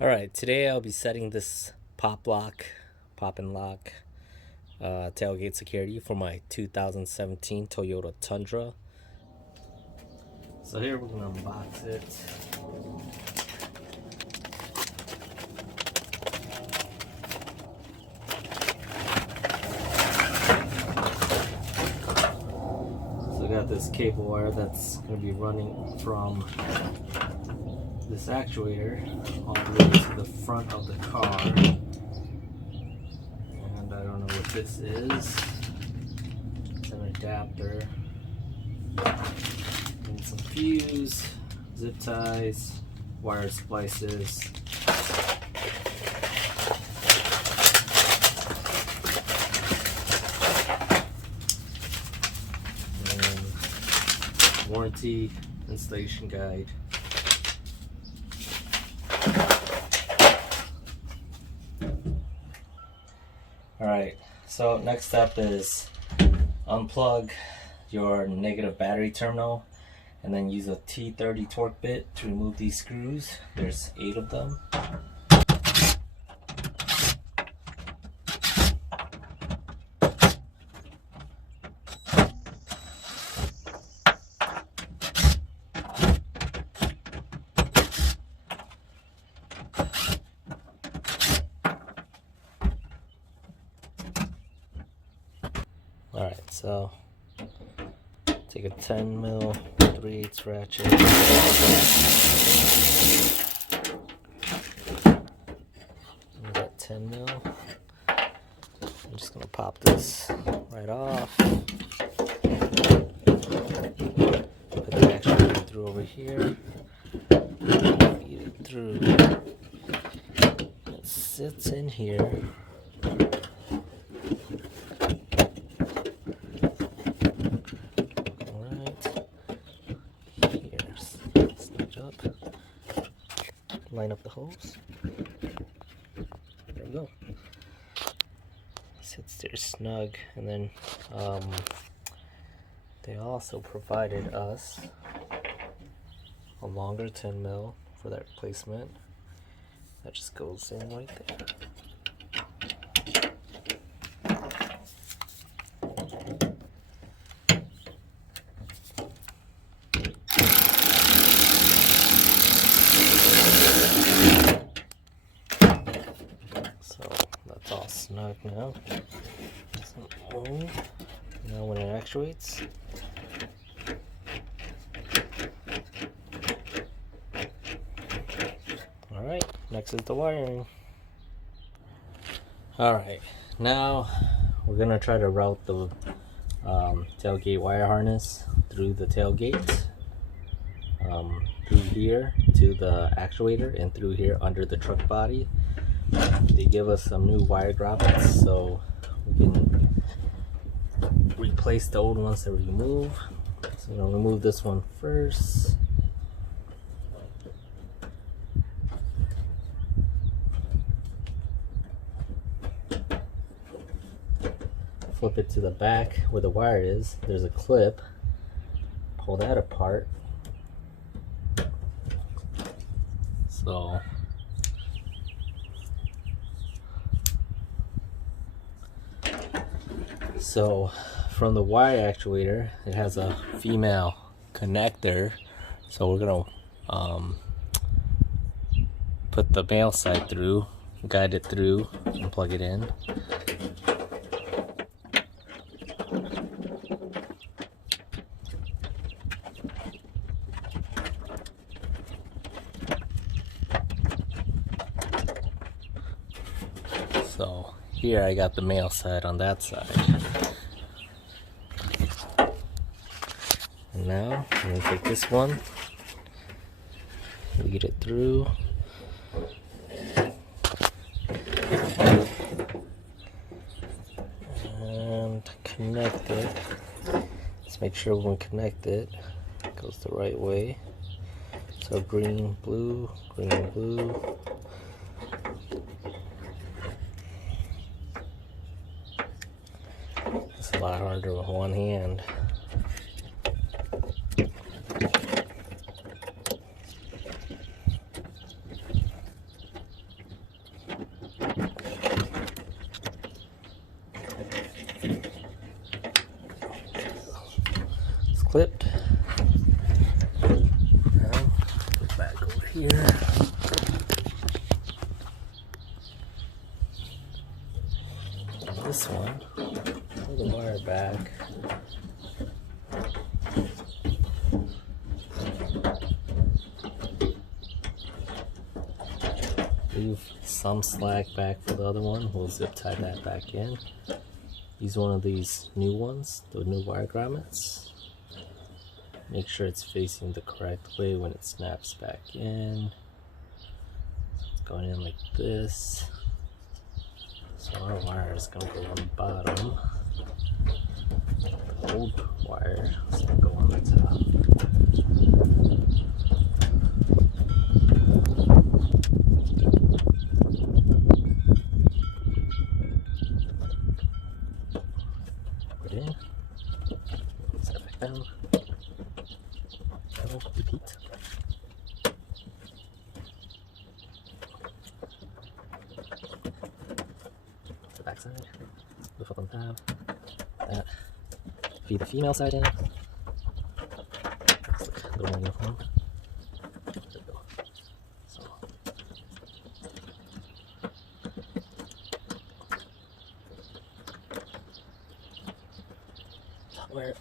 Alright, today I'll be setting this pop and lock tailgate security for my 2017 Toyota Tundra. So here we're going to unbox it. So I got this cable wire that's going to be running from this actuator all the way to the front of the car, and I don't know what this is. It's an adapter and some fuse, zip ties, wire splices, and warranty installation guide. Alright, so next step is unplug your negative battery terminal and then use a T30 torque bit to remove these screws. There's 8 of them. Alright, so take a 10 mil 3/8 ratchet. Use that 10 mil. I'm just gonna pop this right off. Put the actuator through over here. Feed it through. It sits in here. Line up the hose. There we go. Sits there snug, and then they also provided us a longer 10 mil for that replacement. That just goes in right there. All snug now. Now when it actuates, alright, next is the wiring. Alright, now we're gonna try to route the tailgate wire harness through the tailgate, through here to the actuator, and through here under the truck body. They give us some new wire grommets, so we can replace the old ones that we remove. So I'm going to remove this one first. Flip it to the back where the wire is. There's a clip. Pull that apart. So from the wire actuator, it has a female connector, so we're gonna put the male side through, guide it through, and plug it in. So here I got the male side on that side. And now I'm going to take this one, lead it through, and connect it. Let's make sure when we connect it, it goes the right way. So green, blue, green, blue. It's a lot harder with one hand. clipped. Now, go back over here. This one, pull the wire back. Leave some slack back for the other one. We'll zip tie that back in. Use one of these new ones, the new wire grommets. Make sure it's facing the correct way when it snaps back in. So it's going in like this. So our wire is going to go on the bottom. The old wire is going to go on the top. Put it in. Set it back down. Now repeat. The back side. Lift up on tab. That. Feed the female side in. Looks like a little more uniform. There we go. So. Where?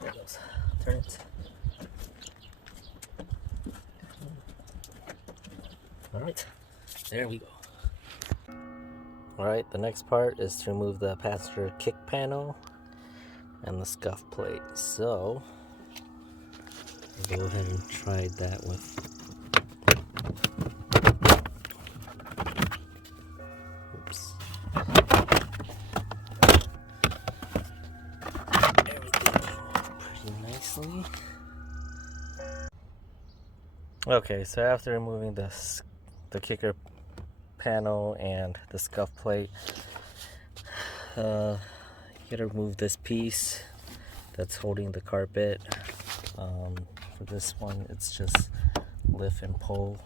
There it goes. Turn it. Alright, there we go. Alright, the next part is to remove the passenger kick panel and the scuff plate. So, I'll go ahead and try that with. Oops. Everything came out pretty nicely. Okay, so after removing the kicker panel and the scuff plate, you gotta remove this piece that's holding the carpet. For this one, it's just lift and pull,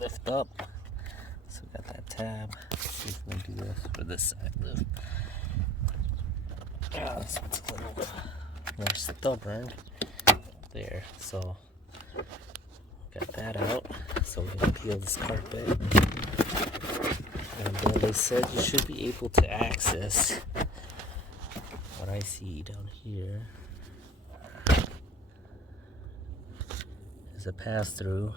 lift up. So we got that tab. Let's see if we can do this for this side lift. This one's a little more stubborn there. So got that out. So we're gonna peel this carpet. And then they said you should be able to access what I see down here is a pass-through,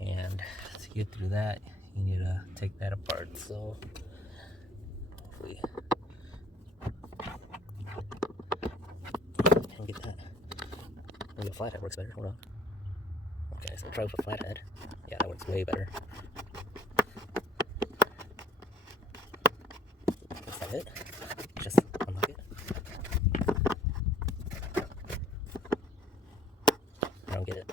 and to get through that you need to take that apart. So hopefully I can get that. Maybe a flathead works better. Hold on. Okay, so we'll try with a flathead. Yeah, that works way better. Is that it? Just unlock it. I don't get it.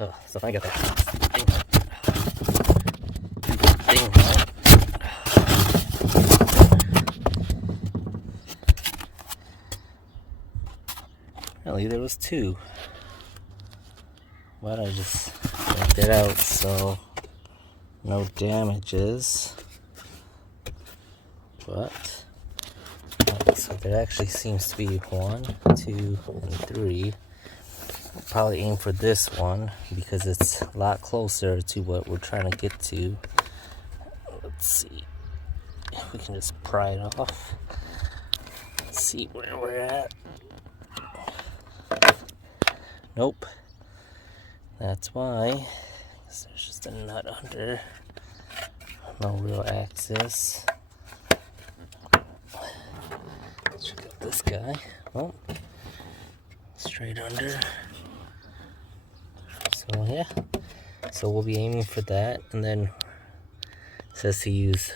Oh, so I got that thing out. Apparently there was two. But I just yanked it out, so no damages. But so there actually seems to be 1, 2, and 3. I'll probably aim for this one because it's a lot closer to what we're trying to get to. Let's see if we can just pry it off. Let's see where we're at. Nope. That's why. There's just a nut under. No real axis. Let's check out this guy. Oh, straight under. So yeah, so we'll be aiming for that, and then says to use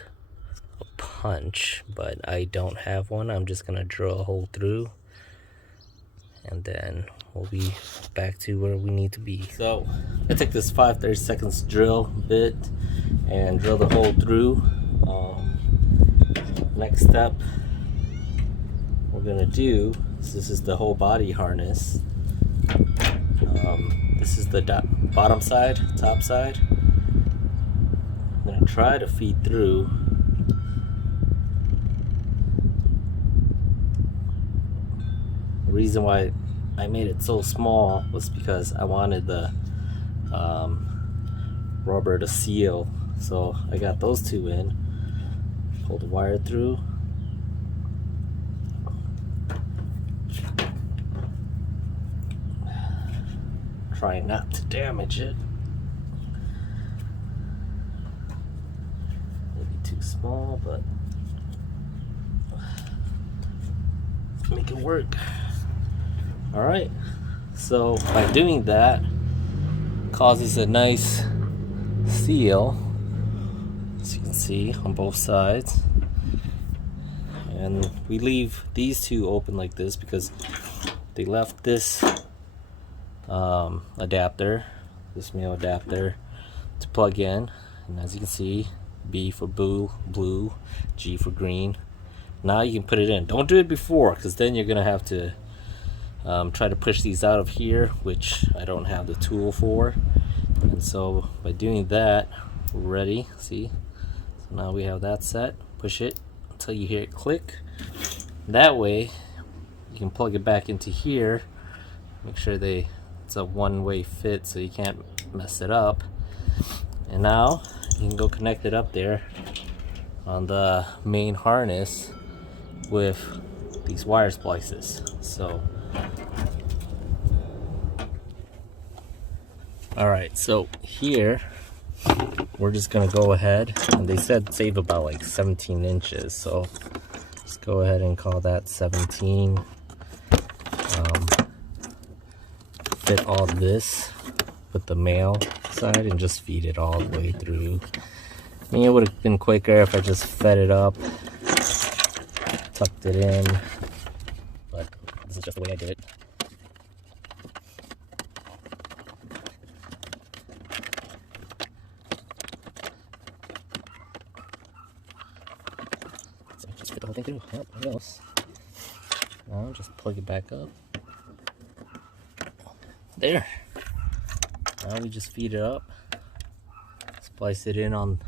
a punch, but I don't have one. I'm just gonna drill a hole through, and then we'll be back to where we need to be. So I took this 5/32 drill bit and drill the hole through. Next step we're gonna do is, this is the whole body harness. This is the bottom side, top side. I'm gonna try to feed through. The reason why I made it so small was because I wanted the rubber to seal. So I got those two in. Pull the wire through. Try not to damage it. Maybe too small, but let's make it work. All right. So by doing that, causes a nice seal, as you can see, on both sides. And we leave these two open like this because they left this adapter, this male adapter, to plug in. And as you can see, B for blue, G for green. Now you can put it in. Don't do it before, because then you're gonna have to try to push these out of here, which I don't have the tool for. And so by doing that, we're ready. See, so now we have that set. Push it until you hear it click. That way you can plug it back into here. Make sure it's a one-way fit, so you can't mess it up. And now you can go connect it up there on the main harness with these wire splices. So alright, so here we're just gonna go ahead, and they said save about like 17 inches, so let's go ahead and call that 17. Fit all this with the male side and just feed it all the way through. I mean, it would have been quicker if I just fed it up, tucked it in, but this is just the way I did it. So just fit the whole thing through. Yep, what else? Now just plug it back up. There. Now we just feed it up, splice it in on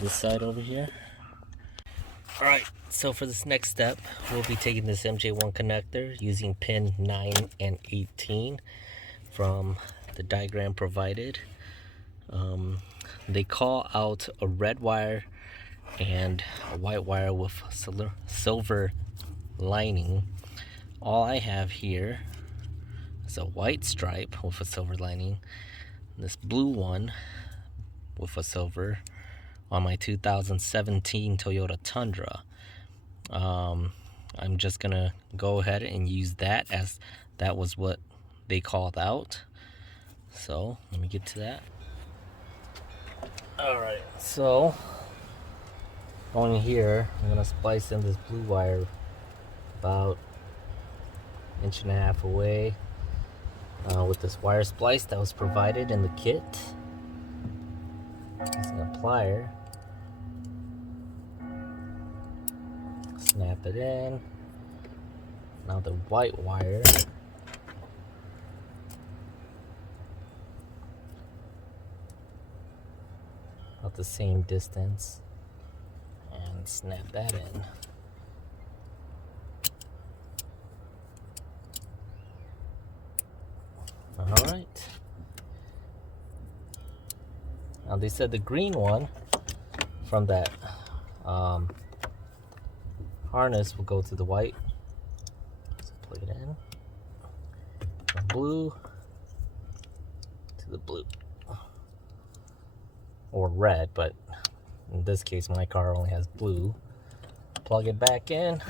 this side over here. Alright, so for this next step, we'll be taking this MJ1 connector using pin 9 and 18 from the diagram provided. They call out a red wire and a white wire with silver lining. All I have here is a white stripe with a silver lining, this blue one with a silver on my 2017 Toyota Tundra. I'm just gonna go ahead and use that, as that was what they called out. So let me get to that. Alright, so going here, I'm gonna splice in this blue wire about 1.5 inches away with this wire splice that was provided in the kit. Using a plier, snap it in. Now the white wire, about the same distance, and snap that in. Alright. Now they said the green one from that harness will go to the white. So plug it in. From blue to the blue. Or red, but in this case my car only has blue. Plug it back in.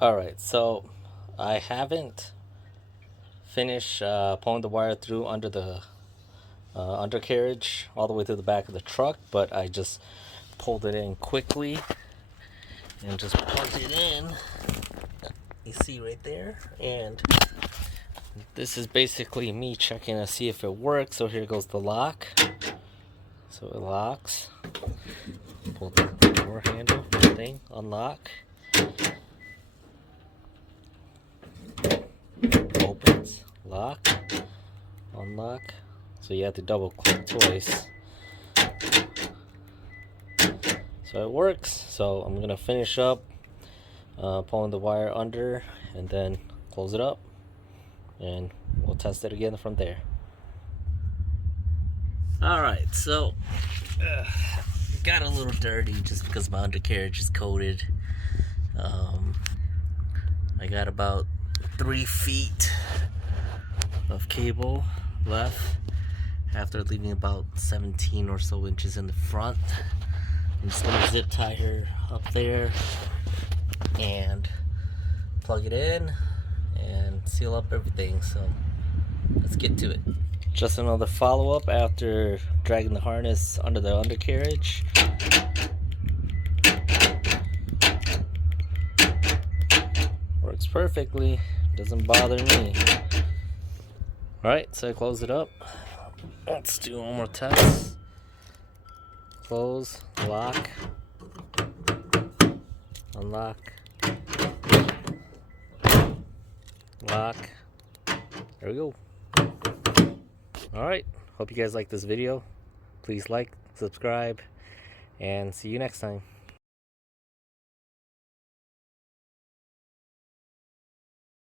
Alright, so I haven't finish pulling the wire through under the undercarriage all the way to the back of the truck, but I just pulled it in quickly and just plugged it in. You see right there, and this is basically me checking to see if it works. So here goes the lock. So it locks. Pull the door handle thing, unlock. Opens, lock, unlock. So you have to double click twice. So it works. So I'm gonna finish up pulling the wire under and then close it up, and we'll test it again from there. Alright, so got a little dirty just because my undercarriage is coated. I got about 3 feet of cable left after leaving about 17 or so inches in the front. I'm just gonna zip tie her up there and plug it in and seal up everything. So let's get to it. Just another follow-up after dragging the harness under the undercarriage. Works perfectly, doesn't bother me. Alright, so I close it up. Let's do one more test. Close, lock, unlock, lock. There we go. Alright, hope you guys like this video. Please like, subscribe, and see you next time.